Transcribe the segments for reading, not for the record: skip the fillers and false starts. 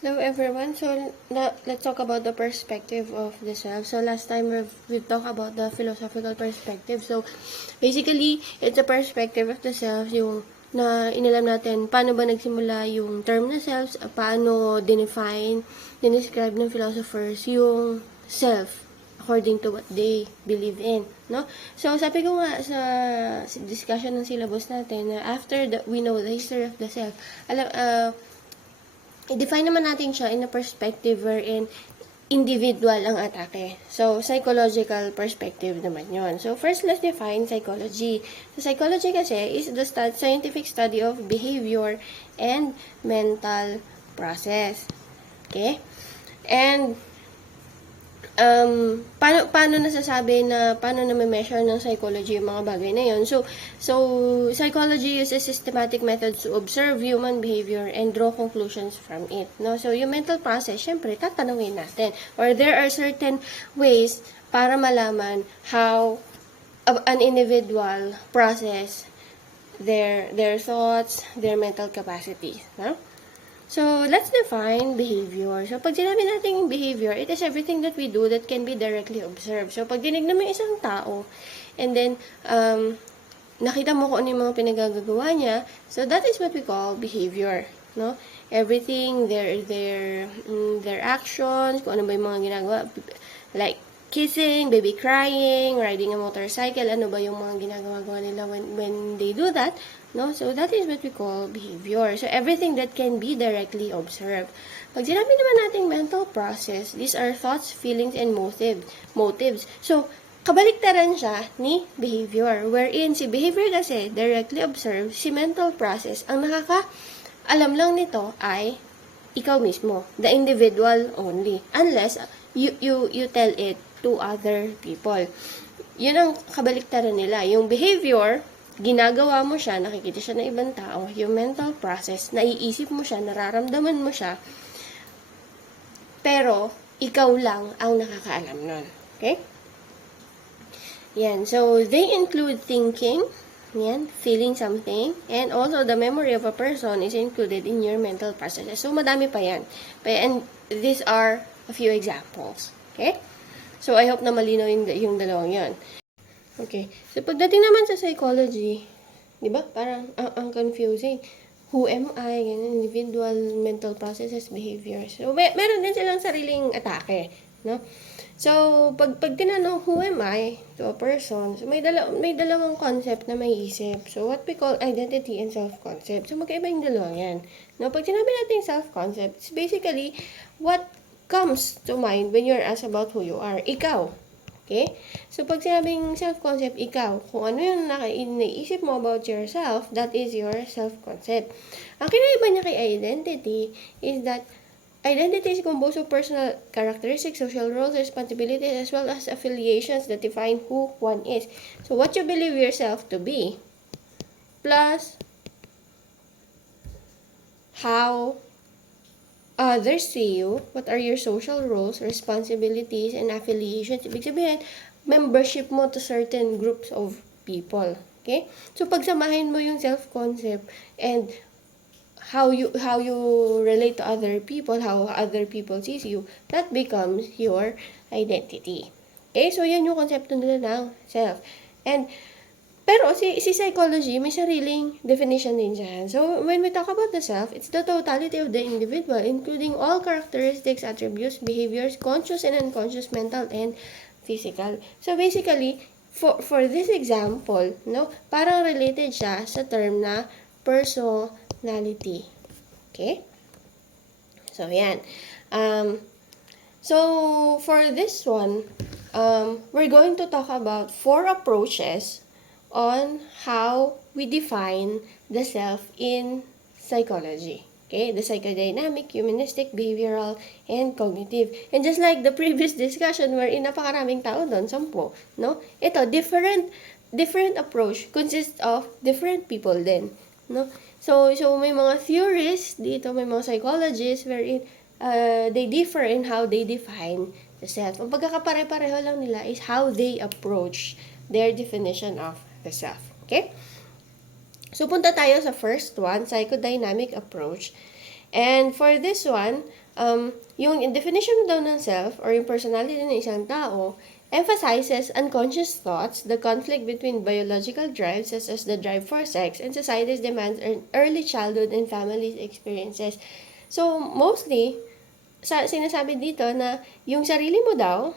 Hello everyone. So now let's talk about the perspective of the self. So last time we've talked about the philosophical perspective. So basically, it's a perspective of the self yung na inalam natin paano ba nagsimula yung term na selves, paano describe ng philosophers yung self according to what they believe in, no? So sabi ko nga sa discussion ng syllabus natin na after we know the history of the self, i-define naman natin siya in a perspective wherein individual ang atake. So, psychological perspective naman yon. So, first, let's define psychology. So, psychology kasi is the scientific study of behavior and mental process. Okay? And, paano nasasabi na paano na measure ng psychology yung mga bagay na yon? So psychology uses systematic methods to observe human behavior and draw conclusions from it, no? So yung mental process, syempre tatanungin natin, or there are certain ways para malaman how an individual process their thoughts, their mental capacity, no? So, let's define behavior. So, pag sinabi natin behavior, it is everything that we do that can be directly observed. So, pag dinignan mo yung isang tao, and then, nakita mo kung ano yung mga pinagagagawa niya, so that is what we call behavior, no? Everything, their actions, kung ano ba yung mga ginagawa, like kissing, baby crying, riding a motorcycle, ano ba yung mga ginagawa nila when they do that, no? So, that is what we call behavior. So, everything that can be directly observed. Pag sinabi naman nating mental process, these are thoughts, feelings, and motives. So, kabaliktaran siya ni behavior, wherein si behavior kasi directly observed, si mental process, ang nakaka-alam lang nito ay ikaw mismo, the individual only, unless you tell it to other people. Yun ang kabaliktaran nila. Yung behavior, ginagawa mo siya, nakikita siya ng ibang tao. Yung mental process, naiisip mo siya, nararamdaman mo siya, pero ikaw lang ang nakakaalam nun. Okay? Yan. So, they include thinking, yan, feeling something, and also the memory of a person is included in your mental processes. So, madami pa yan. And these are a few examples. Okay? So, I hope na malinaw yung dalawang yan. Okay. So, pagdating naman sa psychology, di ba? Parang ang confusing. Who am I? Ganun, individual, mental processes, behaviors. So, meron din silang sariling atake, no? So, pag tinanong who am I to a person, so may dalawang concept na may isip. So, what we call identity and self-concept. So, magkaiba yung dalawang yan. No, pag sinabi natin self-concept, it's basically what comes to mind when you're asked about who you are. Ikaw. Okay? So, pag sinabing self-concept, ikaw, kung ano yung naisip mo about yourself, that is your self-concept. Ang kinaiba niya kay identity is that identity is composed of personal characteristics, social roles, responsibilities, as well as affiliations that define who one is. So, what you believe yourself to be, plus how others see you, what are your social roles, responsibilities, and affiliations. Ibig sabihin, membership mo to certain groups of people. Okay? So, pagsamahin mo yung self-concept and how you relate to other people, how other people sees you, that becomes your identity. Okay? So, yan yung konsepto nila ng self. And pero si psychology, may sariling definition din dyan. So, when we talk about the self, it's the totality of the individual, including all characteristics, attributes, behaviors, conscious and unconscious, mental, and physical. So, basically, for this example, no, parang related siya sa term na personality. Okay? So, yan. So, for this one, we're going to talk about 4 approaches on how we define the self in psychology. Okay, the psychodynamic, humanistic, behavioral, and cognitive. And just like the previous discussion wherein napakaraming tao doon, 10, no? Ito, different approach consists of different people din, no? So may mga theorists dito, may mga psychologists wherein they differ in how they define the self. Ang pagkakapare-pareho lang nila is how they approach their definition of the self. Okay? So, punta tayo sa first one, psychodynamic approach. And for this one, yung definition daw ng self or yung personality ng isang tao emphasizes unconscious thoughts, the conflict between biological drives such as the drive for sex and society's demands and early childhood and family experiences. So, mostly, sinasabi dito na yung sarili mo daw,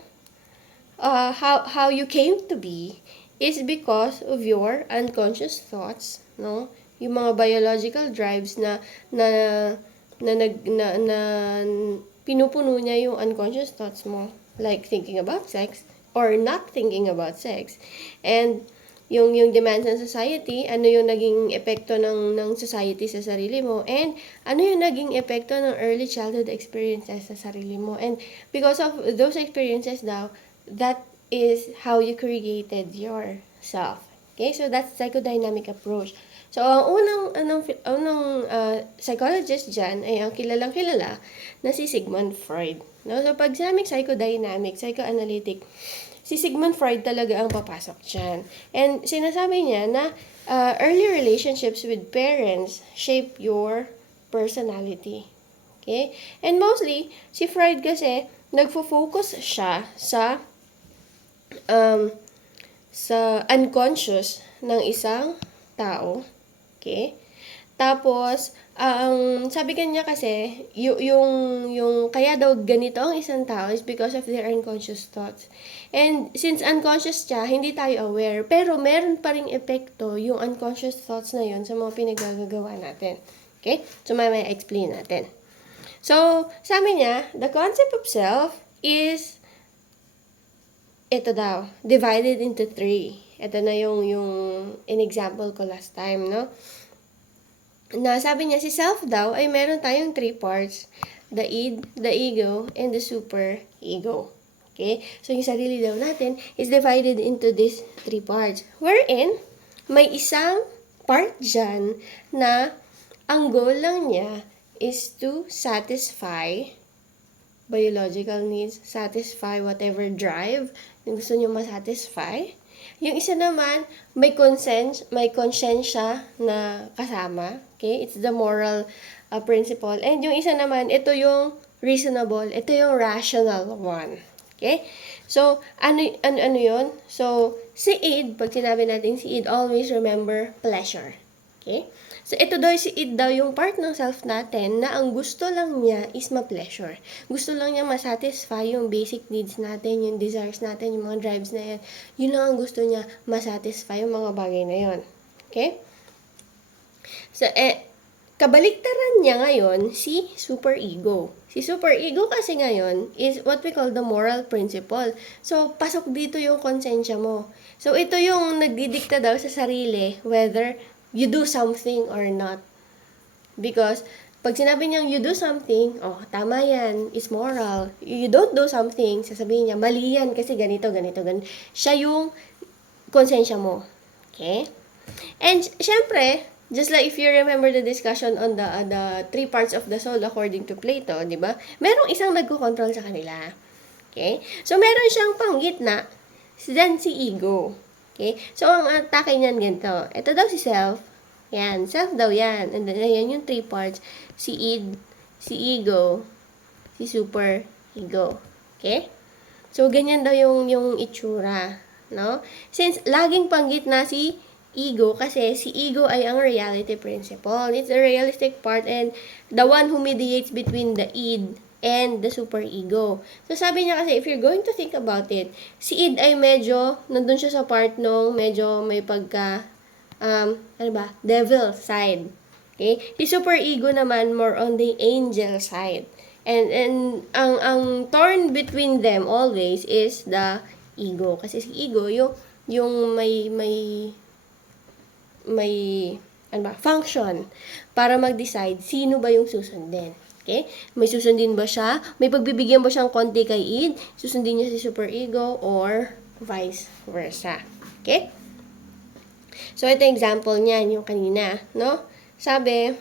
how you came to be is because of your unconscious thoughts, no? Yung mga biological drives na na pinupuno niya yung unconscious thoughts mo, like thinking about sex or not thinking about sex. And yung demands ng society, ano yung naging epekto ng society sa sarili mo, and ano yung naging epekto ng early childhood experiences sa sarili mo. And because of those experiences daw, that is how you created yourself. Okay? So that's psychodynamic approach. So, ang unang psychologist dyan ay ang kilalang-kilala na si Sigmund Freud. No? So, pag sinabing psychodynamic, psychoanalytic, si Sigmund Freud talaga ang papasok dyan. And sinasabi niya na early relationships with parents shape your personality. Okay? And mostly, si Freud kasi, nagfo-focus siya sa unconscious ng isang tao. Okay? Tapos, sabi kanya kasi, yung kaya daw ganito ang isang tao is because of their unconscious thoughts. And since unconscious siya, hindi tayo aware. Pero meron pa ring epekto yung unconscious thoughts na yun sa mga pinagagagawa natin. Okay? So, may explain natin. So, sabi niya, the concept of self is ito daw, divided into 3. Ito na yung in-example ko last time, no? Na sabi niya, si self daw ay meron tayong 3 parts. The id, the ego, and the super ego. Okay? So, yung sarili daw natin is divided into these 3 parts. Wherein, may isang part dyan na ang goal lang niya is to satisfy biological needs, satisfy whatever drive na gusto nyo masatisfy. Yung isa naman, may konsensya na kasama. Okay? It's the moral principle. And yung isa naman, ito yung reasonable. Ito yung rational one. Okay? So, ano yun? So, si id, pag sinabi natin si id, always remember pleasure. Okay? So, ito daw, si id daw yung part ng self natin na ang gusto lang niya is ma-pleasure. Gusto lang niya masatisfy yung basic needs natin, yung desires natin, yung mga drives na yan. Yun lang ang gusto niya, masatisfy yung mga bagay na yun. Okay? So, kabaliktaran niya ngayon, si superego. Si superego kasi ngayon is what we call the moral principle. So, pasok dito yung konsensya mo. So, ito yung nagdidikta daw sa sarili whether you do something or not. Because, pag sinabi niyang you do something, tama yan, is moral. You don't do something, sasabihin niya, mali yan kasi ganito. Siya yung konsensya mo. Okay? And, syempre, just like if you remember the discussion on the 3 parts of the soul according to Plato, di ba? Merong isang nagko-control sa kanila. Okay? So, meron siyang panggitna, then si ego. Okay? So, ang atake niyan ganito. Ito daw si self. Yan. Self daw yan. And then, yan yung 3 parts. Si id, si ego, si super ego. Okay? So, ganyan daw yung itsura. No? Since, laging panggitna si ego, kasi si ego ay ang reality principle. It's a realistic part and the one who mediates between the id and the super ego. So, sabi niya kasi, if you're going to think about it, si id ay medyo, nandun siya sa part nung medyo may pagka, devil side. Okay? Si super ego naman, more on the angel side. And ang torn between them always is the ego. Kasi si ego, yung may function para mag-decide sino ba yung susundin. Okay? May susundin ba siya? May pagbibigyan ba siyang konti kay id? Susundin niya si super ego or vice versa. Okay? So, ito example niyan, yung kanina, no? Sabi,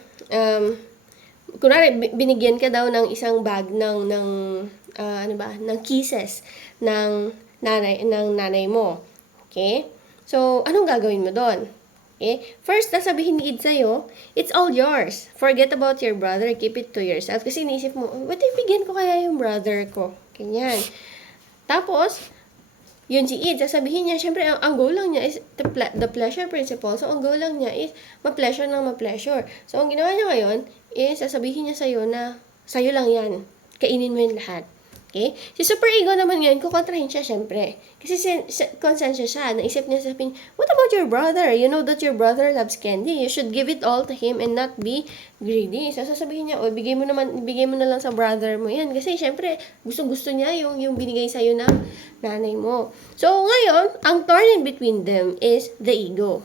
kunwari, binigyan ka daw ng isang bag ng kisses ng nanay mo. Okay? So, anong gagawin mo doon? Okay? First, sasabihin ni Id sa'yo, it's all yours. Forget about your brother. Keep it to yourself. Kasi iniisip mo, ba't ibigyan ko kaya yung brother ko? Ganyan. Tapos, yun si Id, sasabihin niya, syempre, ang goal lang niya is the pleasure principle. So, ang goal lang niya is ma-pleasure ng ma-pleasure. So, ang ginawa niya ngayon is sasabihin niya sa'yo na sa'yo lang yan. Kainin mo yung lahat. Okay? Si super ego naman ngayon, kukontrahin siya, syempre. Kasi konsensya siya. Naisip niya sabihin, what about your brother? You know that your brother loves candy. You should give it all to him and not be greedy. So, sasabihin niya, bigay mo na lang sa brother mo yan. Kasi, syempre, gusto niya yung binigay sa'yo ng nanay mo. So, ngayon, ang torn in between them is the ego.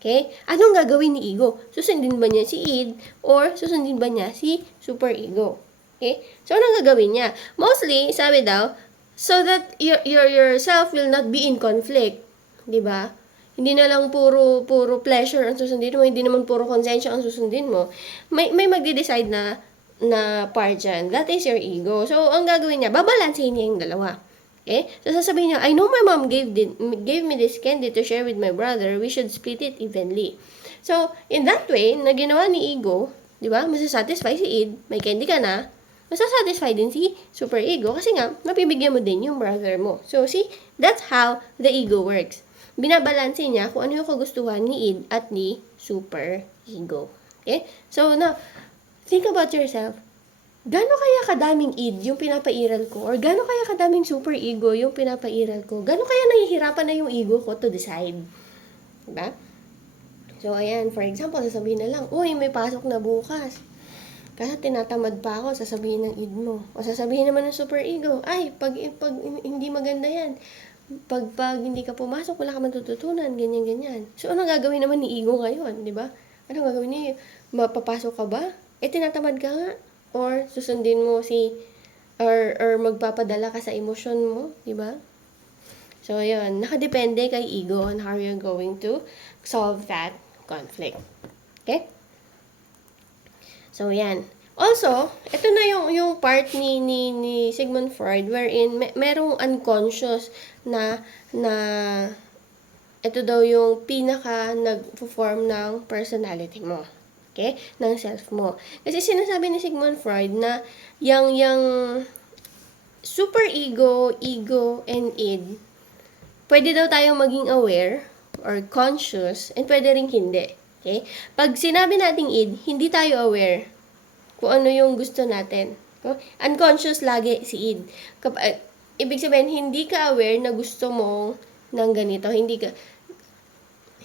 Okay? Anong gagawin ni ego? Susundin ba niya si id or susundin ba niya si super ego? Okay? So, anong gagawin niya? Mostly, sabi daw, so that yourself will not be in conflict. Diba? Hindi na lang puro pleasure ang susundin mo, hindi naman puro konsensya ang susundin mo. May magde-decide na part dyan. That is your ego. So, ang gagawin niya, babalansehin niya yung dalawa. Okay? So, sasabihin niya, I know my mom gave me this candy to share with my brother. We should split it evenly. So, in that way, na ginawa ni ego, di ba, masasatisfy si id, may candy ka na, masasatisfy din si super ego kasi nga, mapibigyan mo din yung brother mo. So, see, that's how the ego works. Binabalanse niya kung ano yung kagustuhan ni id at ni super ego. Okay? So, now, think about yourself. Gano'n kaya kadaming id yung pinapairal ko? Or gano'n kaya kadaming super ego yung pinapairal ko? Gano'n kaya nahihirapan na yung ego ko to decide? Diba? So, ayan, for example, sasabihin na lang, uy, may pasok na bukas. Kaya tinatamad pa ako, sasabihin ng id mo. O sasabihin naman ng super ego, ay, pag hindi maganda yan. Pag hindi ka pumasok, wala ka matututunan, ganyan. So, ano gagawin naman ni ego ngayon, di ba? Ano gagawin niya? Mapapasok ka ba? Tinatamad ka nga. Or susundin mo or magpapadala ka sa emosyon mo, di ba? So, yun. Nakadepende kay ego on how you're going to solve that conflict. Okay? So, yan. Also, ito na yung part ni Sigmund Freud wherein merong unconscious na ito daw yung pinaka nag-form ng personality mo. Okay? Ng self mo. Kasi sinasabi ni Sigmund Freud na yung super ego, and id, pwede daw tayong maging aware or conscious and pwede rin hindi. Okay? Pag sinabi nating id, hindi tayo aware kung ano yung gusto natin. Okay? Unconscious lagi si id. Ibig sabihin, hindi ka aware na gusto mo ng ganito.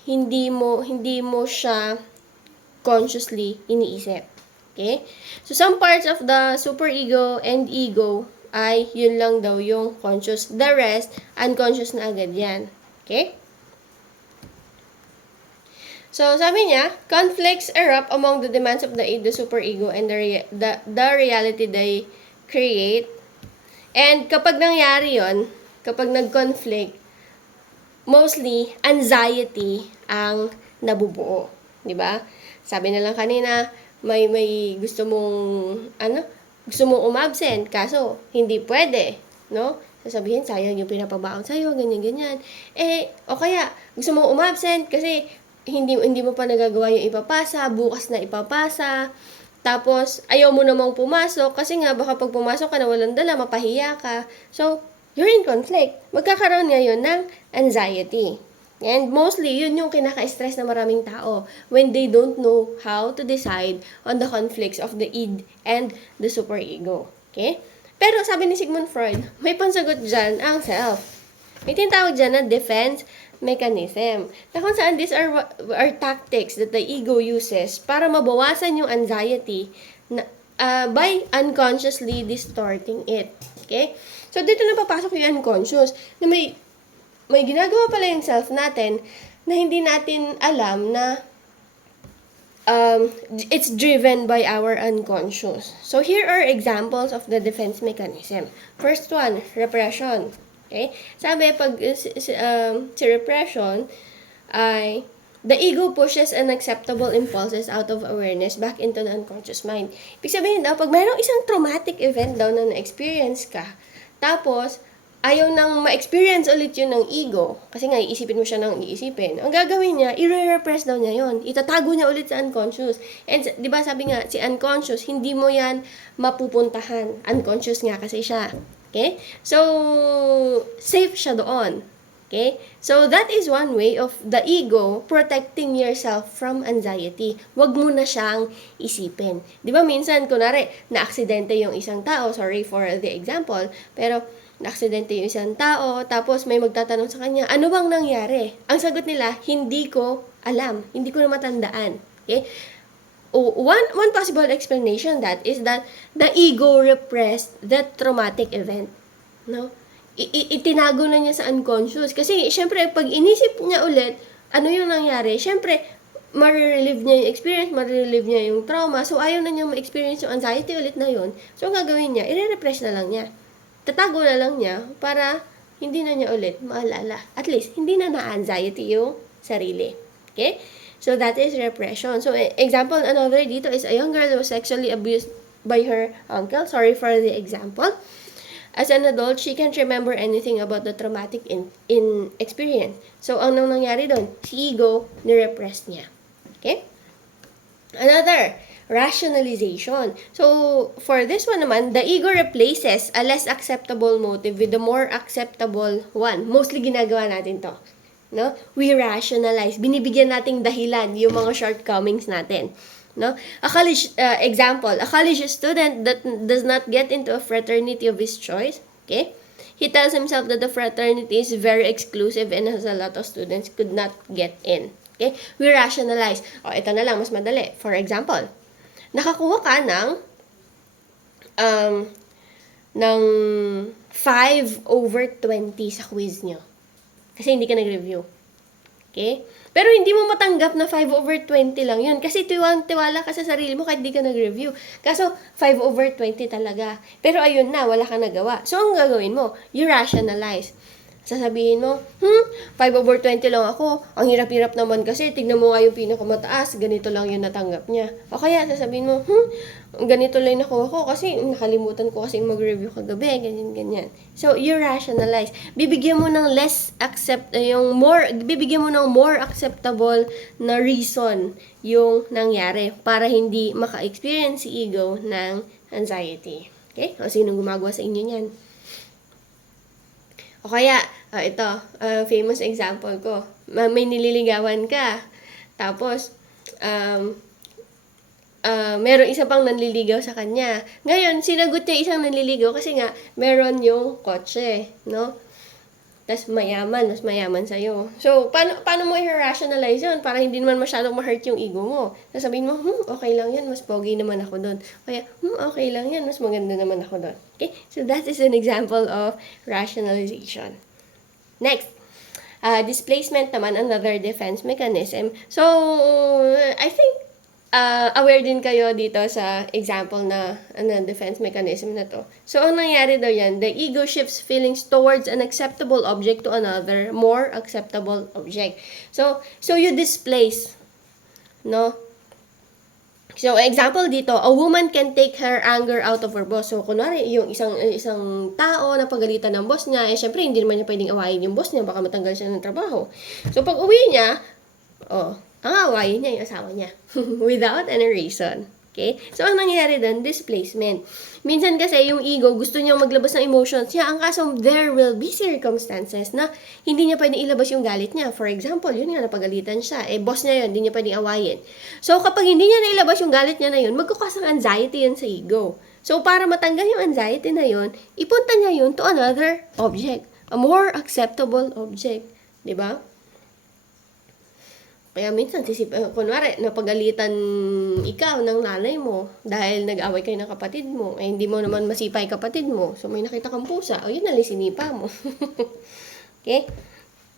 Hindi mo siya consciously iniisip. Okay? So, some parts of the super ego and ego ay yun lang daw yung conscious. The rest, unconscious na agad yan. Okay? So, sabi niya, conflicts erupt among the demands of the super ego and the reality they create. And kapag nangyari yon, kapag nag-conflict, mostly, anxiety ang nabubuo. Diba? Sabi na lang kanina, may gusto mong umabsent, kaso hindi pwede, no? Sasabihin, sayang yung pinapabaon sa'yo, ganyan. O kaya, gusto mong umabsent kasi hindi mo pa nagagawa yung ipapasa, bukas na ipapasa, tapos ayaw mo namang pumasok kasi nga baka pag pumasok ka na walang dala, mapahiya ka. So, you're in conflict. Magkakaroon ngayon ng anxiety. And mostly, yun yung kinaka-stress na maraming tao when they don't know how to decide on the conflicts of the id and the super ego. Okay? Pero sabi ni Sigmund Freud, may pansagot dyan ang self. May tinatawag dyan na defense mechanism. Na kung saan these are tactics that the ego uses para mabawasan yung anxiety by unconsciously distorting it. Okay? So, dito na papasok yung unconscious na may ginagawa pala yung self natin na hindi natin alam na it's driven by our unconscious. So, here are examples of the defense mechanism. First one, repression. Okay? Sabi, pag si repression ay the ego pushes unacceptable impulses out of awareness back into the unconscious mind. Ibig sabihin daw, pag mayroong isang traumatic event daw na na-experience ka, tapos, ayaw nang ma-experience ulit yun ng ego, kasi nga iisipin mo siya ng iisipin, ang gagawin niya, i-repress daw niya yun. Itatago niya ulit sa unconscious. And di ba sabi nga, si unconscious, hindi mo yan mapupuntahan. Unconscious nga kasi siya. Okay? So, safe siya doon. Okay? So, that is one way of the ego protecting yourself from anxiety. Huwag mo na siyang isipin. Di ba minsan, kunwari, na-aksidente yung isang tao, sorry for the example, pero na-aksidente yung isang tao, tapos may magtatanong sa kanya, ano bang nangyari? Ang sagot nila, hindi ko alam. Hindi ko na matandaan. Okay? One possible explanation that is that the ego repressed that traumatic event. No? Itinago na niya sa unconscious. Kasi, syempre, pag inisip niya ulit, ano yung nangyari? Syempre, ma-relieve niya yung experience, ma-relieve niya yung trauma. So, ayaw na niya ma-experience yung anxiety ulit na yun. So, ang gagawin niya, i-repress na lang niya. Tatago na lang niya para hindi na niya ulit maalala. At least, hindi na na-anxiety yung sarili. Okay? So, that is repression. So, example, another dito is a young girl was sexually abused by her uncle. Sorry for the example. As an adult, she can't remember anything about the traumatic in experience. So, ang nangyari doon, si ego, ni-repress niya. Okay? Another, rationalization. So, for this one naman, the ego replaces a less acceptable motive with a more acceptable one. Mostly ginagawa natin to. No? We rationalize. Binibigyan nating dahilan yung mga shortcomings natin. No? A college student that does not get into a fraternity of his choice, okay? He tells himself that the fraternity is very exclusive and has a lot of students could not get in. Okay? We rationalize. O, ito na lang, mas madali. For example, nakakuha ka ng 5/20 sa quiz nyo. Kasi hindi ka nag-review. Okay? Pero hindi mo matanggap na 5/20 lang yun. Kasi tiwala ka sa sarili mo kahit di ka nag-review. Kaso, 5/20 talaga. Pero ayun na, wala kang nagawa. So, ang gagawin mo, you rationalize. Sasabihin mo, 5/20 lang ako. Ang hirap-hirap naman kasi, tignan mo nga yung pinakamataas, ganito lang yung natanggap niya. O kaya, sasabihin mo, ganito lang nakuha ko kasi nakalimutan ko kasi mag-review kagabi, ganyan. So, you rationalize. Bibigyan mo ng bibigyan mo ng more acceptable na reason yung nangyari para hindi maka-experience si ego ng anxiety. Okay? O sinong gumagawa sa inyo niyan? O kaya, ito, famous example ko. May nililigawan ka. Tapos, meron isa pang nanliligaw sa kanya. Ngayon, sinagot niya isang nanliligaw kasi nga, meron yung kotse, no? Tas mas mayaman sa'yo. So, paano mo i-rationalize yun? Para hindi naman masyadong ma-hurt yung ego mo. Sasabihin mo, okay lang yan, mas pogi naman ako doon. Kaya, okay lang yan, mas maganda naman ako doon. Okay? So, that is an example of rationalization. Next, displacement naman, another defense mechanism. So, I think, aware din kayo dito sa example na defense mechanism na to. So, ang nangyari daw yan, the ego shifts feelings towards an acceptable object to another, more acceptable object. So you displace, no? So, example dito, a woman can take her anger out of her boss. So, kunwari, yung isang tao na pagalitan ng boss niya, syempre, hindi naman niya pwedeng awayin yung boss niya, baka matanggal siya ng trabaho. So, pag uwi niya, ang awayin niya yung asawa niya. Without any reason. Okay? So, ang nangyayari doon, displacement. Minsan kasi, yung ego, gusto niyang maglabas ng emotions niya. Ang kaso, there will be circumstances na hindi niya pwedeng ilabas yung galit niya. For example, yun nga, napagalitan siya. Boss niya yun, hindi niya pwedeng awayin. So, kapag hindi niya nailabas yung galit niya na yun, magkukasang anxiety yan sa ego. So, para matanggal yung anxiety na yun, ipunta niya yun to another object. A more acceptable object. Diba? Kaya minsan, kunwari, napagalitan ikaw ng nanay mo dahil nag-away kayo ng kapatid mo, hindi mo naman masipay kapatid mo, so may nakita kang pusa, yun na lang sinipa mo. Okay?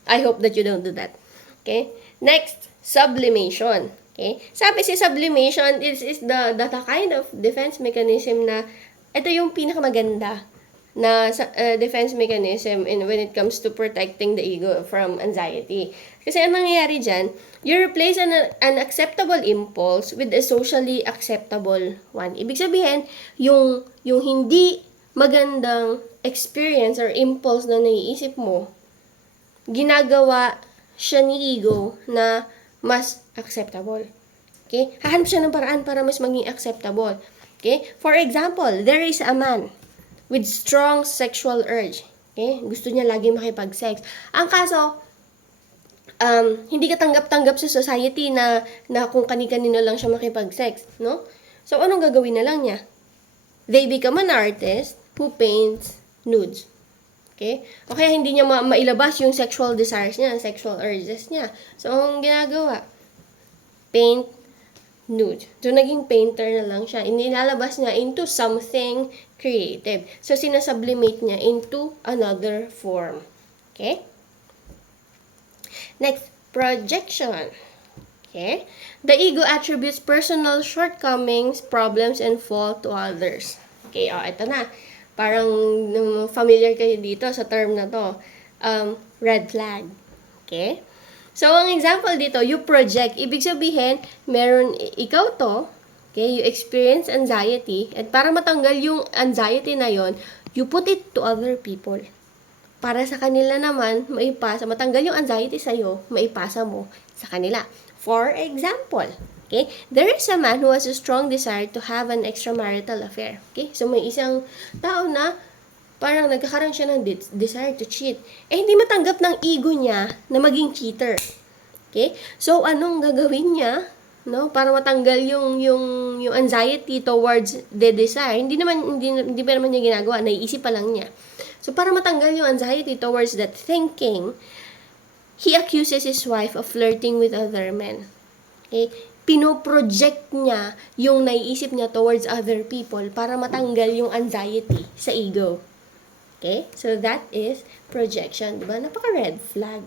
I hope that you don't do that. Okay? Next, sublimation. Okay? Sabi si sublimation is the kind of defense mechanism na ito yung pinakamaganda na defense mechanism when it comes to protecting the ego from anxiety. Kasi ang nangyayari dyan, you replace an acceptable impulse with a socially acceptable one. Ibig sabihin, yung hindi magandang experience or impulse na naiisip mo, ginagawa siya ni ego na mas acceptable. Okay? Hahanap siya ng paraan para mas maging acceptable. Okay? For example, there is a man with strong sexual urge. Okay? Gusto niya lagi makipag-sex. Ang kaso, hindi ka tanggap-tanggap sa society na kung kani-kanino lang siya makipag-sex, no? So, anong gagawin na lang niya? They become an artist who paints nudes. Okay? O kaya hindi niya mailabas yung sexual desires niya, sexual urges niya. So, ang ginagawa? Paint nude. So, naging painter na lang siya. Inilalabas niya into something creative. So, sinasublimate niya into another form. Okay? Next, projection. Okay? The ego attributes personal shortcomings, problems, and fault to others. Okay, ito na. Parang familiar kayo dito sa term na to. Red flag. Okay? So, ang example dito, you project. Ibig sabihin, meron ikaw to, okay, you experience anxiety, at para matanggal yung anxiety na yon, you put it to other people. Para sa kanila naman, matanggal yung anxiety sa'yo, maipasa mo sa kanila. For example, okay, there is a man who has a strong desire to have an extramarital affair. Okay, so may isang tao na parang nagkakaroon siya ng desire to cheat. Hindi matanggap ng ego niya na maging cheater. Okay, so anong gagawin niya? No, para matanggal yung anxiety towards the desire. Hindi pa naman niya ginagawa, naiisip pa lang niya. So para matanggal yung anxiety towards that thinking, he accuses his wife of flirting with other men. Okay? Pinoproject niya yung naiisip niya towards other people para matanggal yung anxiety sa ego. Okay? So that is projection. Diba? Napaka-red flag.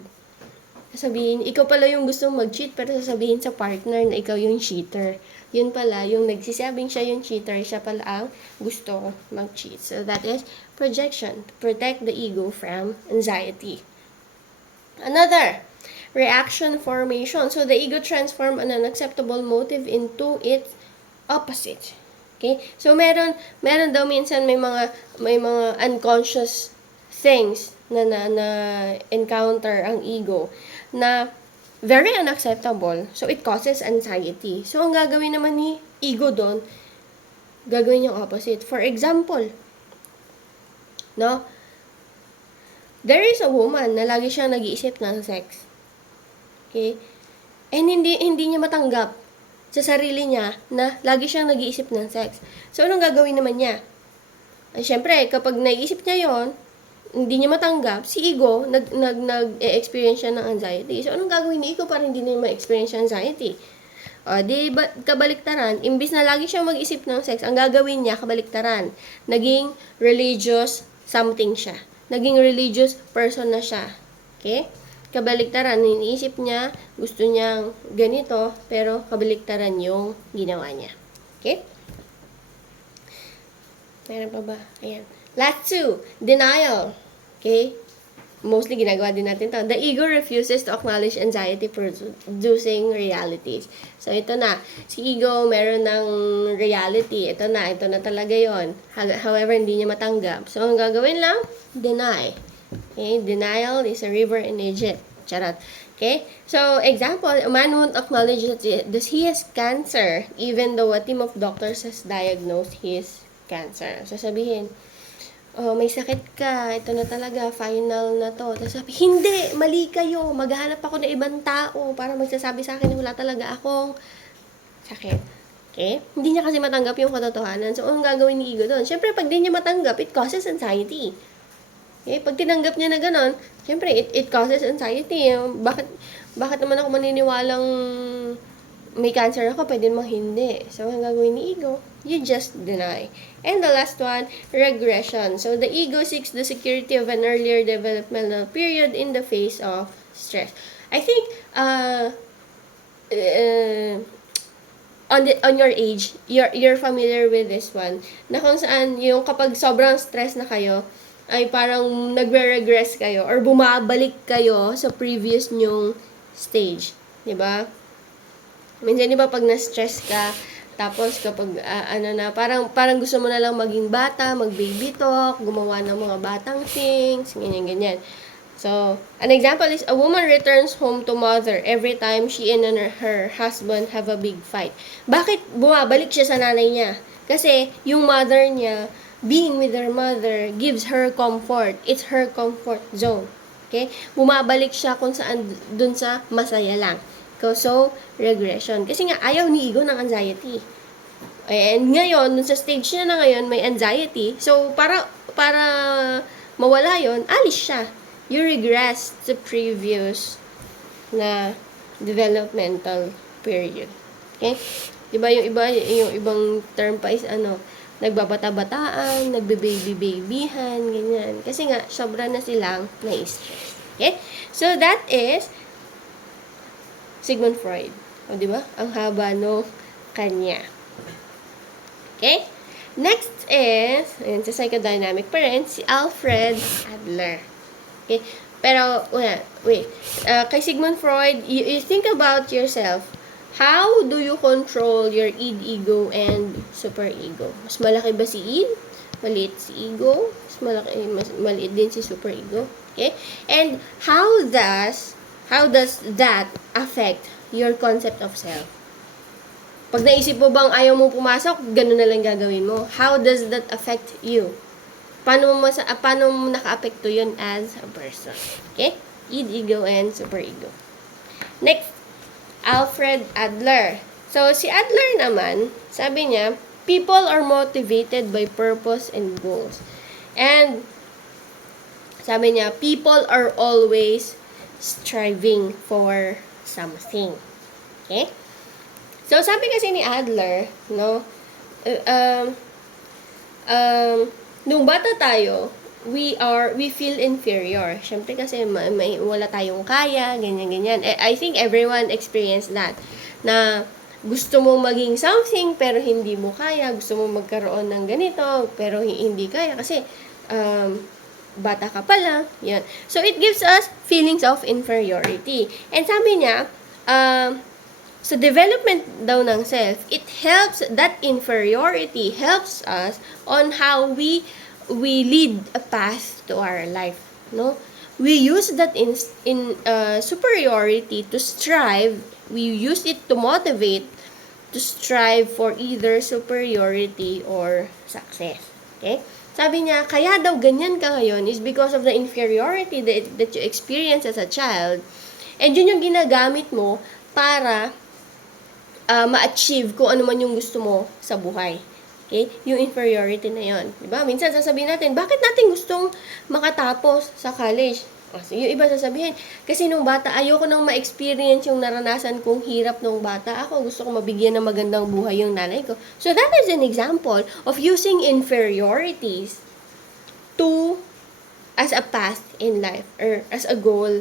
Sasabihin, ikaw pala yung gusto mag-cheat, pero sasabihin sa partner na ikaw yung cheater. Yun pala, yung nagsisabing siya yung cheater, siya pala ang gusto mag-cheat. So that is projection. To protect the ego from anxiety. Another, reaction formation. So the ego transforms an unacceptable motive into its opposite. Okay? So meron daw minsan may mga unconscious things na encounter ang ego na very unacceptable. So it causes anxiety. So ang gagawin naman ni ego doon, gagawin yung opposite. For example, no? There is a woman na lagi siyang nag-iisip ng sex. Okay? And hindi niya matanggap sa sarili niya na lagi siyang nag-iisip ng sex. So, anong gagawin naman niya? Ay, syempre, kapag naiisip niya yon, hindi niya matanggap, si ego, nag-experience siya ng anxiety. So, anong gagawin ni ego para hindi niya ma-experience yung anxiety? Kabaliktaran, imbis na lagi siyang mag-isip ng sex, ang gagawin niya, kabaliktaran, naging religious something siya. Naging religious person na siya. Okay? Kabaliktaran, iniisip niya, gusto niyang ganito, pero kabaliktaran yung ginawa niya. Okay? Meron pa ba? Ayan. Last two, denial. Okay? Mostly ginagawa din natin to. The ego refuses to acknowledge anxiety producing realities. So, ito na. Si ego, meron ng reality. Ito na talaga yon. However, hindi niya matanggap. So, ang gagawin lang, deny. Okay? Denial is a river in Egypt. Charot. Okay? So, example, a man won't acknowledge that he has cancer even though a team of doctors has diagnosed his cancer. So, sabihin, may sakit ka, ito na talaga, final na to. Tapos sabi, hindi, mali kayo, maghahanap ako ng ibang tao para magsasabi sa akin na wala talaga akong sakit. Okay? Hindi niya kasi matanggap yung katotohanan. So, anong gagawin ni ego doon? Siyempre, pag di niya matanggap, it causes anxiety. Okay? Pag tinanggap niya na ganon, siyempre, it causes anxiety. Bakit naman ako maniniwalang may cancer ako, pwede namang hindi. So, ang gagawin ni ego, you just deny. And the last one, regression. So, the ego seeks the security of an earlier developmental period in the face of stress. I think, on your age, you're familiar with this one, na kung saan yung kapag sobrang stress na kayo, ay parang nagre-regress kayo or bumabalik kayo sa previous nyong stage. Diba? Minsan, di ba, pag na-stress ka, Tapos kapag parang gusto mo na lang maging bata, mag-baby talk, gumawa ng mga batang things, ganyan. So, an example is a woman returns home to mother every time she and her husband have a big fight. Bakit bumabalik siya sa nanay niya? Kasi yung mother niya, being with her mother, gives her comfort. It's her comfort zone. Okay? Bumabalik siya kung saan dun sa masaya lang. So, regression. Kasi nga, ayaw ni ego ng anxiety. And ngayon, dun sa stage niya na ngayon, may anxiety. So, para mawala yon, alis siya. You regress to previous na developmental period. Okay? Diba yung ibang term pa is nagbabata-bataan, nagbe-baby-babyhan, ganyan. Kasi nga, sobra na silang na-stress. Okay? So, that is Sigmund Freud. O, diba? Ang haba no kanya. Okay? Next is, sa psychodynamic pa rin, si Alfred Adler. Okay? Pero, wait. Kay Sigmund Freud, you think about yourself. How do you control your id, ego, and superego? Mas malaki ba si id? Maliit si ego? Mas maliit din si superego? Okay? And how does that affect your concept of self? Pag naisip mo bang ayaw mo pumasok, ganun na lang gagawin mo. How does that affect you? Paano mo naka-apekto yun as a person? Okay? Id, ego, and superego. Next, Alfred Adler. So, si Adler naman, sabi niya, people are motivated by purpose and goals. And, sabi niya, people are always striving for something. Okay? So, sabi kasi ni Adler, no, nung bata tayo, we feel inferior. Syempre kasi wala tayong kaya, ganyan. I think everyone experienced that. Na gusto mo maging something pero hindi mo kaya, gusto mo magkaroon ng ganito pero hindi kaya kasi bata ka pa lang. Yan. So it gives us feelings of inferiority. And sabi niya, sa development daw ng self, that inferiority helps us on how we lead a path to our life, no? We use that in superiority to strive. We use it to motivate to strive for either superiority or success. Okay? Sabi niya, kaya daw ganyan ka ngayon is because of the inferiority that you experience as a child. And yun yung ginagamit mo para ma-achieve kung ano man yung gusto mo sa buhay. Okay? Yung inferiority na yon. Diba? Minsan sasabihin natin, bakit natin gustong makatapos sa college? So, yung iba sasabihin, kasi nung bata, ayoko nang ma-experience yung naranasan kong hirap nung bata. Ako, gusto ko mabigyan ng magandang buhay yung nanay ko. So, that is an example of using inferiorities as a path in life, or as a goal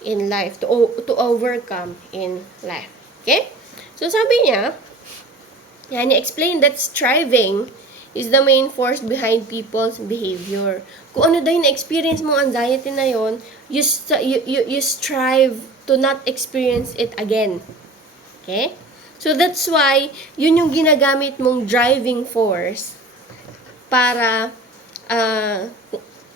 in life, to overcome in life. Okay? So, sabi niya, i-explain that striving is the main force behind people's behavior. Kung ano daw yung experience mong anxiety na yon, you strive to not experience it again. Okay? So, that's why, yun yung ginagamit mong driving force para,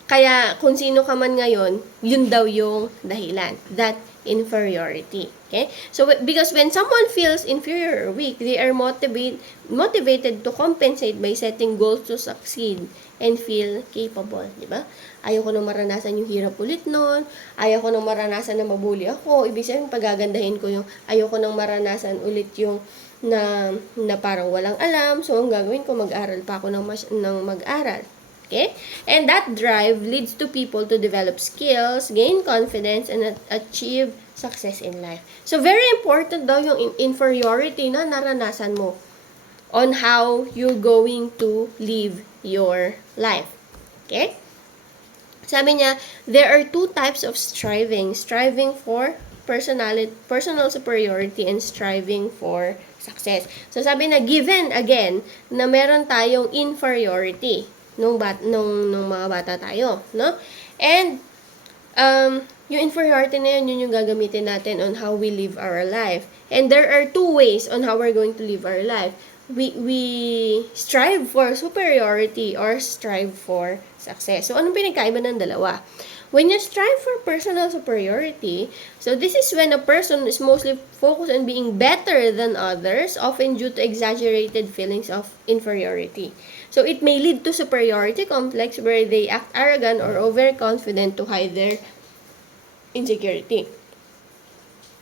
kaya kung sino ka man ngayon, yun daw yung dahilan. That inferiority. Okay? So, because when someone feels inferior or weak, they are motivated to compensate by setting goals to succeed and feel capable. Diba? Ayaw ko nang maranasan yung hirap ulit nun. Ayaw ko nang maranasan na mabuli ako. Ibig sabihin, pagagandahin ko yung ayaw ko nang maranasan ulit yung na parang walang alam. So, ang gagawin ko, mag-aral pa ako ng mag-aral. Okay? And that drive leads to people to develop skills, gain confidence, and achieve success in life. So, very important daw yung inferiority na naranasan mo on how you're going to live your life. Okay? Sabi niya, there are two types of striving. Striving for personal superiority and striving for success. So, sabi na, given, again, na meron tayong inferiority nung mga bata tayo, no? And yung inferiority na yun yung gagamitin natin on how we live our life. And there are two ways on how we're going to live our life. we strive for superiority or strive for success. So, anong pinagkaiba ng dalawa? When you strive for personal superiority, so this is when a person is mostly focused on being better than others, often due to exaggerated feelings of inferiority. So, it may lead to superiority complex where they act arrogant or overconfident to hide their insecurity.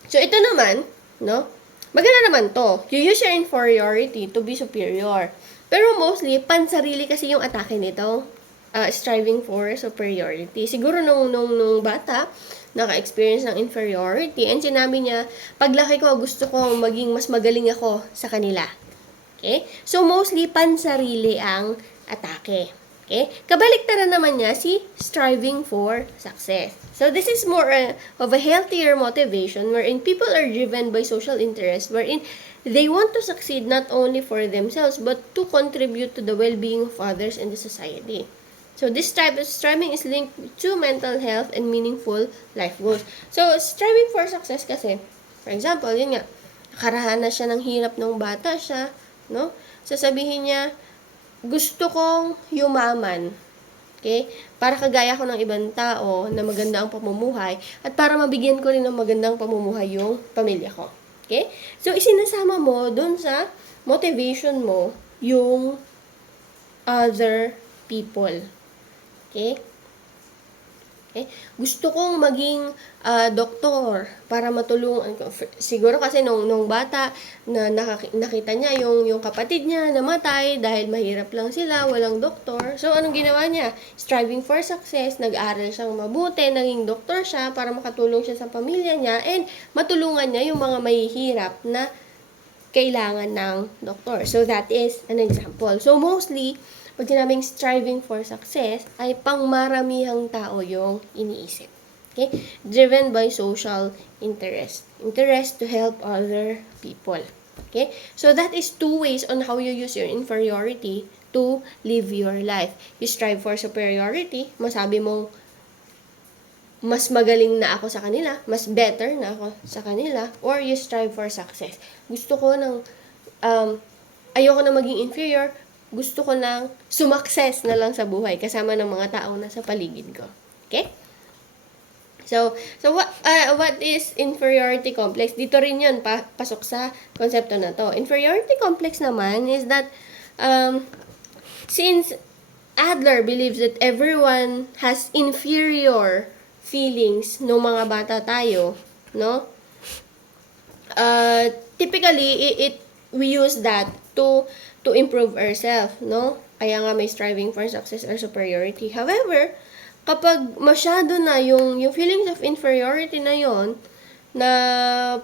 So, ito naman, no? Maganda naman to. You use your inferiority to be superior. Pero mostly, pansarili kasi yung atake nito. Striving for superiority. Siguro nung bata, naka-experience ng inferiority, and sinabi niya, paglaki ko, gusto ko maging mas magaling ako sa kanila. Okay? So, mostly, pansarili ang atake. Okay? Kabaliktaran naman niya si striving for success. So, this is more of a healthier motivation wherein people are driven by social interest, wherein they want to succeed not only for themselves but to contribute to the well-being of others in the society. So, this type of striving is linked to mental health and meaningful life goals. So, striving for success kasi, for example, yun nga, nakaranas siya ng hirap nung bata siya, no? Sasabihin niya, gusto kong yumaman, okay? Para kagaya ko ng ibang tao na maganda ang pamumuhay at para mabigyan ko rin ng magandang pamumuhay yung pamilya ko. Okay? So, isinasama mo dun sa motivation mo yung other people. Okay? Okay? Gusto kong maging doktor para matulungan ko. Siguro kasi nung bata na nakita niya yung kapatid niya namatay dahil mahirap lang sila, walang doktor. So, anong ginawa niya? Striving for success, nag-aral siyang mabuti, naging doktor siya para makatulong siya sa pamilya niya and matulungan niya yung mga mahihirap na kailangan ng doktor. So, that is an example. So, mostly, pag sinabing striving for success, ay pangmaramihang tao yung iniisip. Okay? Driven by social interest. Interest to help other people. Okay? So, that is two ways on how you use your inferiority to live your life. You strive for superiority, masabi mong mas magaling na ako sa kanila, mas better na ako sa kanila, or you strive for success. Gusto ko ng, ayoko na maging inferior, gusto ko lang sumakses na lang sa buhay kasama ng mga tao na sa paligid ko. Okay? So what is inferiority complex? Dito rin 'yon pasok sa konsepto na to. Inferiority complex naman is that since Adler believes that everyone has inferior feelings no mga bata tayo, no? Typically we use that to improve ourselves, no? Kaya nga may striving for success or superiority. However, kapag masyado na yung feelings of inferiority na yon na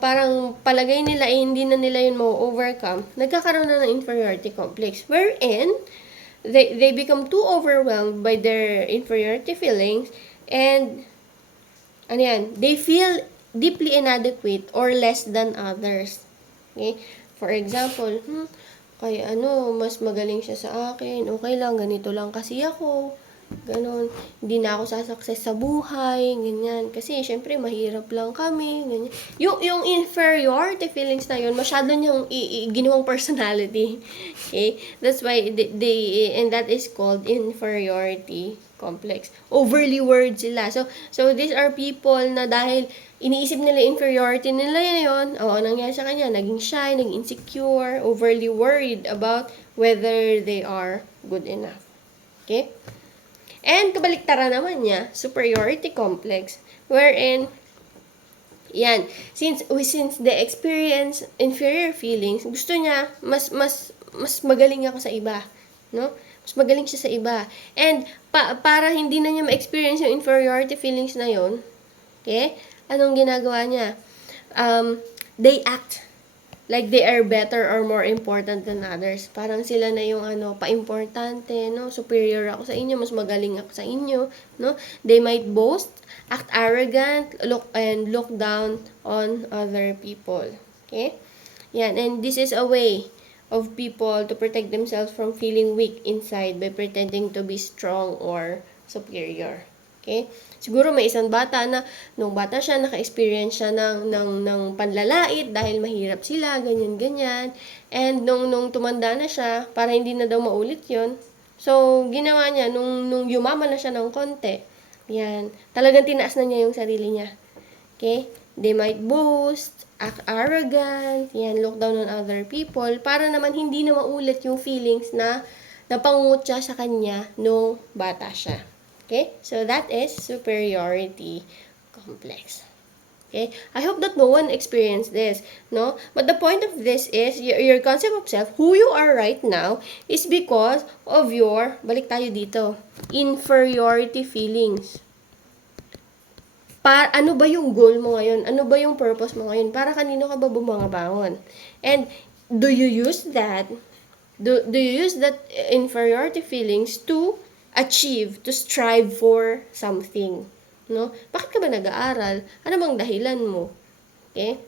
parang palagay nila hindi na nila yun ma-overcome, nagkakaroon na ng inferiority complex wherein they become too overwhelmed by their inferiority feelings and they feel deeply inadequate or less than others. Okay? For example, kaya mas magaling siya sa akin, okay lang, ganito lang kasi ako, ganon, hindi na ako sasukses sa buhay, ganyan, kasi syempre mahirap lang kami, ganyan. Yung inferiority feelings na yun, masyado niyang ginawang personality, okay, that's why and that is called inferiority complex. Overly worried sila, so these are people na dahil iniisip nila inferiority nila yun, nangyari sa kanya, naging shy, naging insecure, overly worried about whether they are good enough. Okay? And kabaliktaran naman niya, superiority complex, wherein, since they experience inferior feelings, gusto niya, mas magaling ako sa iba, no? Mas magaling siya sa iba. And, para hindi na niya ma-experience yung inferiority feelings na yon, okay? Anong ginagawa niya? They act like they are better or more important than others. Parang sila na yung pa-importante, no? Superior ako sa inyo, mas magaling ako sa inyo, no? They might boast, act arrogant, look down on other people. Okay? Yan, and this is a way of people to protect themselves from feeling weak inside by pretending to be strong or superior. Okay? Siguro may isang bata na, nung bata siya, naka-experience siya ng panlalait dahil mahirap sila, ganyan-ganyan. And nung tumanda na siya, para hindi na daw maulit yon, so, ginawa niya, nung yumaman na siya ng konti, yan, talagang tinaas na niya yung sarili niya. Okay? They might boast, act arrogant, yan, look down on other people, para naman hindi na maulit yung feelings na napangungutya sa kanya nung bata siya. Okay? So, that is superiority complex. Okay? I hope that no one experienced this, no? But the point of this is, your concept of self, who you are right now, is because of your, balik tayo dito, inferiority feelings. Ano ba yung goal mo ngayon? Ano ba yung purpose mo ngayon? Para kanino ka ba bumangabangon? And, do you use that inferiority feelings to achieve, to strive for something? No? Bakit ka ba nag-aaral? Ano bang dahilan mo? Okay?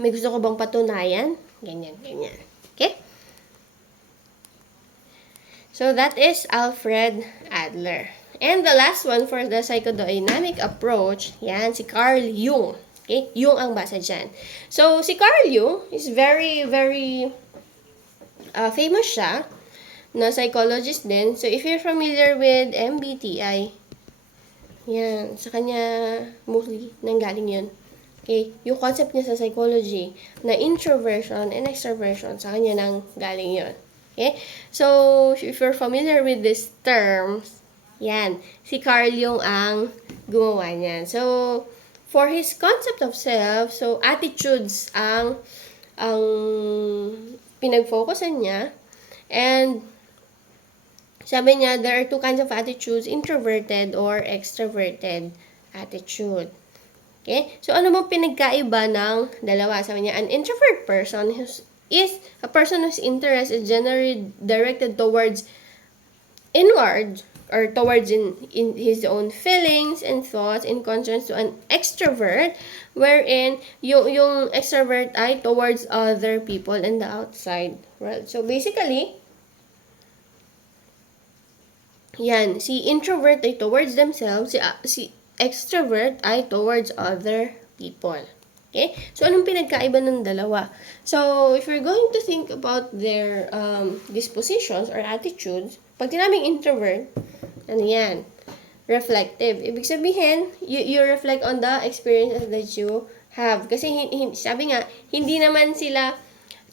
May gusto ko bang patunayan? Ganyan, ganyan. Okay? So, that is Alfred Adler. And the last one for the psychodynamic approach, yan, si Carl Jung. Okay? Jung ang basa dyan. So, si Carl Jung is very, very famous siya na psychologist din. So, if you're familiar with MBTI, yan, sa kanya mostly nanggaling yun. Okay? Yung concept niya sa psychology na introversion and extroversion, sa kanya nang galing yun. Okay? So, if you're familiar with these terms, yan, si Carl Jung ang gumawa niyan. So, for his concept of self, so attitudes ang pinag-focusan niya. And sabi niya, there are two kinds of attitudes, introverted or extroverted attitude. Okay? So, ano bang pinagkaiba ng dalawa? Sabi niya, an introvert person is a person whose interest is generally directed towards inward, or towards in his own feelings and thoughts, in contrast to an extrovert, wherein yung extrovert ay towards other people in the outside world. So, basically, yan, si introvert ay towards themselves, si extrovert ay towards other people. Okay? So, anong pinagkaiba ng dalawa? So, if you're going to think about their dispositions or attitudes, pag tinaming introvert, ano yan? Reflective. Ibig sabihin, you reflect on the experiences that you have. Kasi, sabi nga, hindi naman sila,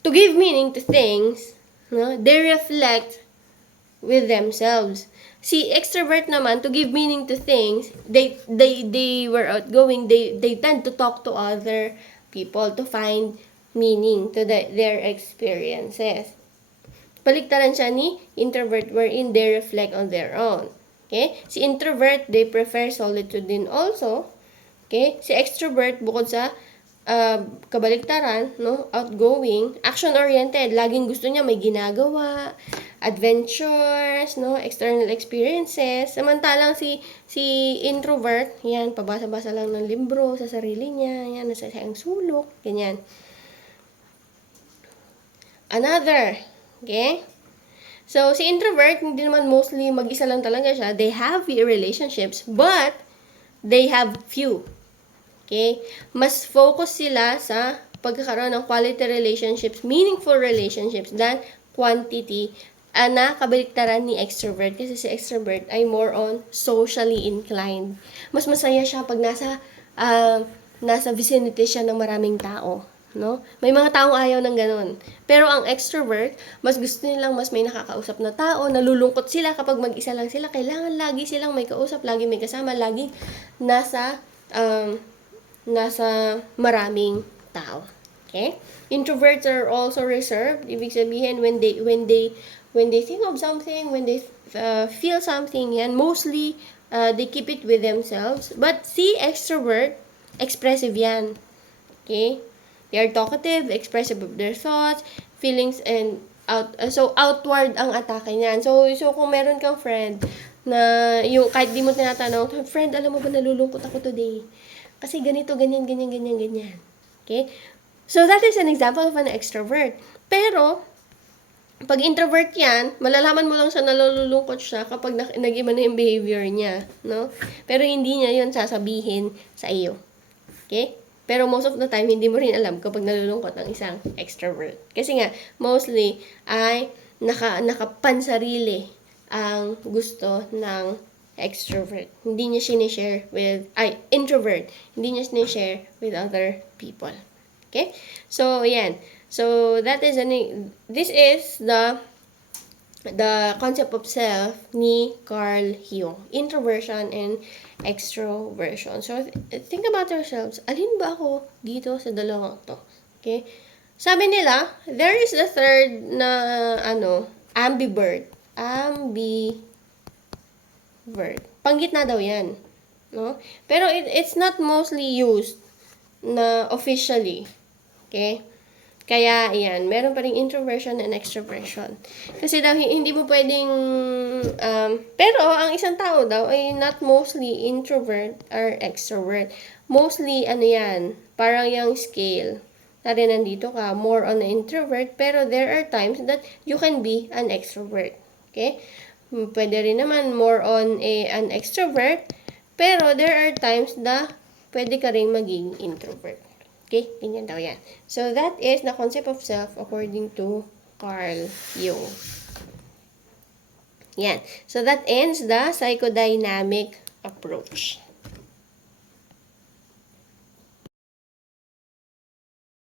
to give meaning to things, no? They reflect with themselves. Si extrovert naman, to give meaning to things, they were outgoing, they tend to talk to other people to find meaning to their experiences. Baliktaran siya ni introvert, wherein they reflect on their own. Okay? Si introvert, they prefer solitude din also. Okay? Si extrovert, bukod sa kabaliktaran, no, outgoing, action-oriented, laging gusto niya may ginagawa, adventures, no, external experiences. Samantalang si introvert, yan, pabasa-basa lang ng libro sa sarili niya, yan, nasa siyang sulok, ganyan. Another, okay? So, si introvert, hindi naman mostly mag-isa lang talaga siya. They have relationships, but they have few. Okay? Mas focus sila sa pagkakaroon ng quality relationships, meaningful relationships, than quantity, na kabaliktaran ni extrovert. Kasi si extrovert ay more on socially inclined. Mas masaya siya pag nasa vicinity siya ng maraming tao. No? May mga taong ayaw ng ganun. Pero ang extrovert, mas gusto nilang mas may nakakausap na tao, nalulungkot sila kapag mag-isa lang sila. Kailangan lagi silang may kausap, lagi may kasama, lagi nasa maraming tao. Okay? Introverts are also reserved. Ibig sabihin, when they think of something, when they feel something, yan, mostly, they keep it with themselves. But si extrovert, expressive yan. Okay? They are talkative, expressive of their thoughts, feelings, and so outward ang atake niyan. So kung meron kang friend na yung kahit di mo tinatanong, friend, alam mo ba nalulungkot ako today? Kasi ganito, ganyan. Okay? So, that is an example of an extrovert. Pero, Pag introvert yan, malalaman mo lang sa nalulungkot siya kapag nag-iba na yung behavior niya, no? Pero hindi niya yun sasabihin sa iyo. Okay? Pero most of the time, hindi mo rin alam kapag nalulungkot ang isang extrovert. Kasi nga, mostly ay nakapansarili ang gusto ng extrovert. Hindi niya sinishare with, introvert. Hindi niya sinishare with other people. Okay? So, yan. So, this is the concept of self ni Carl Jung. Introversion and extroversion. So, think about ourselves. Alin ba ako dito sa dalawang to? Okay? Sabi nila, there is the third na, ambivert. Ambivert. Panggitna daw yan. No? Pero it's not mostly used na officially. Okay? Kaya, ayan, meron pa rin introversion and extroversion. Kasi daw, hindi mo pwedeng, pero ang isang tao daw ay not mostly introvert or extrovert. Mostly, yan, parang yung scale. Tari nandito ka, more on an introvert, pero there are times that you can be an extrovert. Okay? Pwede rin naman more on an extrovert, pero there are times na pwede ka rin maging introvert. Okay? Ganyan daw yan. So, that is the concept of self according to Carl Jung. Yan. So, that ends the psychodynamic approach.